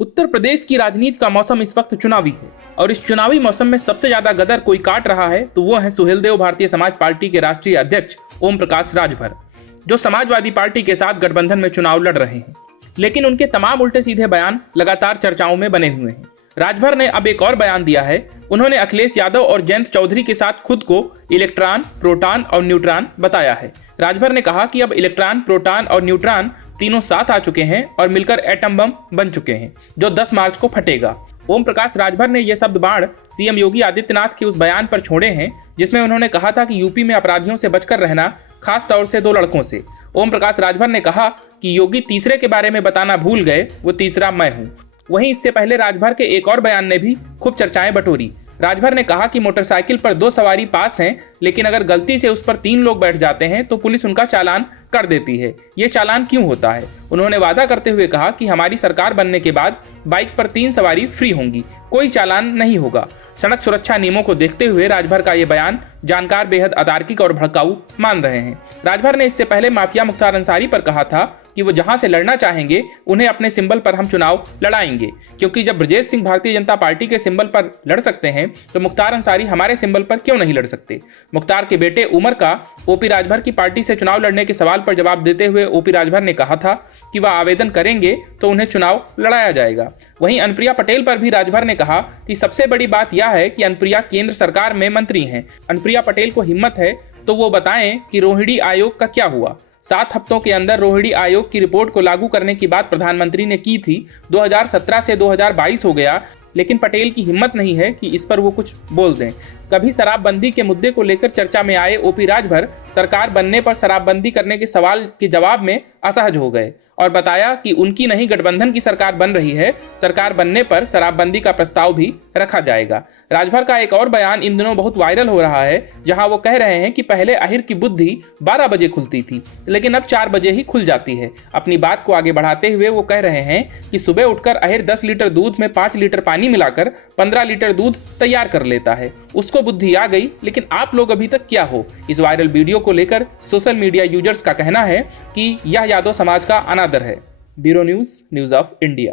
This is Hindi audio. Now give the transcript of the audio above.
उत्तर प्रदेश की राजनीति का मौसम इस वक्त चुनावी है और इस चुनावी मौसम में सबसे ज्यादा गदर कोई काट रहा है तो वो है सुहेलदेव भारतीय समाज पार्टी के राष्ट्रीय अध्यक्ष ओम प्रकाश राजभर, जो समाजवादी पार्टी के साथ गठबंधन में चुनाव लड़ रहे हैं। लेकिन उनके तमाम उल्टे सीधे बयान लगातार चर्चाओं में बने हुए हैं। राजभर ने अब एक और बयान दिया है। उन्होंने अखिलेश यादव और जयंत चौधरी के साथ खुद को इलेक्ट्रॉन, प्रोटॉन और न्यूट्रॉन बताया है। राजभर ने कहा कि अब इलेक्ट्रॉन, प्रोटॉन और न्यूट्रॉन तीनों साथ आ चुके हैं और मिलकर एटम बम बन चुके हैं जो 10 मार्च को फटेगा। ओम प्रकाश राजभर ने यह शब्द बाण सीएम योगी आदित्यनाथ के उस बयान पर छोड़े हैं जिसमें उन्होंने कहा था कि यूपी में अपराधियों से बचकर रहना, खास तौर से 2 लड़कों से। ओम प्रकाश राजभर ने कहा कि योगी तीसरे के बारे में बताना भूल गए, वो तीसरा मैं हूं। वहीं इससे पहले राजभर के एक और बयान ने भी खूब चर्चाएं बटोरी। राजभर ने कहा कि मोटरसाइकिल पर 2 सवारी पास हैं, लेकिन अगर गलती से उस पर 3 लोग बैठ जाते हैं तो पुलिस उनका चालान कर देती है। ये चालान क्यों होता है? उन्होंने वादा करते हुए कहा कि हमारी सरकार बनने के बाद बाइक पर 3 सवारी फ्री होंगी, कोई चालान नहीं होगा। सड़क सुरक्षा नियमों को देखते हुए राजभर का ये बयान जानकार बेहद अतार्किक और भड़काऊ मान रहे हैं। राजभर ने इससे पहले माफिया मुख्तार अंसारी पर कहा था कि वो जहां से लड़ना चाहेंगे उन्हें अपने सिंबल पर हम चुनाव लड़ाएंगे, क्योंकि जब ब्रजेश सिंह भारतीय जनता पार्टी के सिंबल पर लड़ सकते हैं तो मुख्तार अंसारी हमारे सिंबल पर क्यों नहीं लड़ सकते। मुख्तार के बेटे उमर का ओपी राजभर की पार्टी से चुनाव लड़ने के सवाल पर जवाब देते हुए ओपी राजभर ने कहा था कि वह आवेदन करेंगे तो उन्हें चुनाव लड़ाया जाएगा। वहीं अनुप्रिया पटेल पर भी राजभर ने कहा कि सबसे बड़ी बात यह है कि अनुप्रिया केंद्र सरकार में मंत्री हैं। अनुप्रिया पटेल को हिम्मत है तो वो बताएं कि रोहिणी आयोग का क्या हुआ। 7 हफ्तों के अंदर रोहिणी आयोग की रिपोर्ट को लागू करने की बात प्रधानमंत्री ने की थी। 2017 से 2022 हो गया, लेकिन पटेल की हिम्मत नहीं है कि इस पर वो कुछ बोल दें। कभी शराबबंदी के मुद्दे को लेकर चर्चा में आए ओपी राजभर सरकार बनने पर शराबबंदी करने के सवाल के जवाब में असहज हो गए और बताया कि उनकी नहीं गठबंधन की सरकार बन रही है, सरकार बनने पर शराबबंदी का प्रस्ताव भी रखा जाएगा। राजभर का एक और बयान इन दिनों बहुत वायरल हो रहा है, जहां वो कह रहे हैं कि पहले अहिर की बुद्धि 12 बजे खुलती थी, लेकिन अब 4 बजे ही खुल जाती है। अपनी बात को आगे बढ़ाते हुए वो कह रहे हैं कि सुबह उठकर अहिर 10 लीटर दूध में 5 लीटर पानी मिलाकर 15 लीटर दूध तैयार कर लेता है। उसको बुद्धि आ गई, लेकिन आप लोग अभी तक क्या हो? इस वायरल वीडियो को लेकर सोशल मीडिया यूजर्स का कहना है कि यह यादव समाज का अनादर है। Bureau news of India.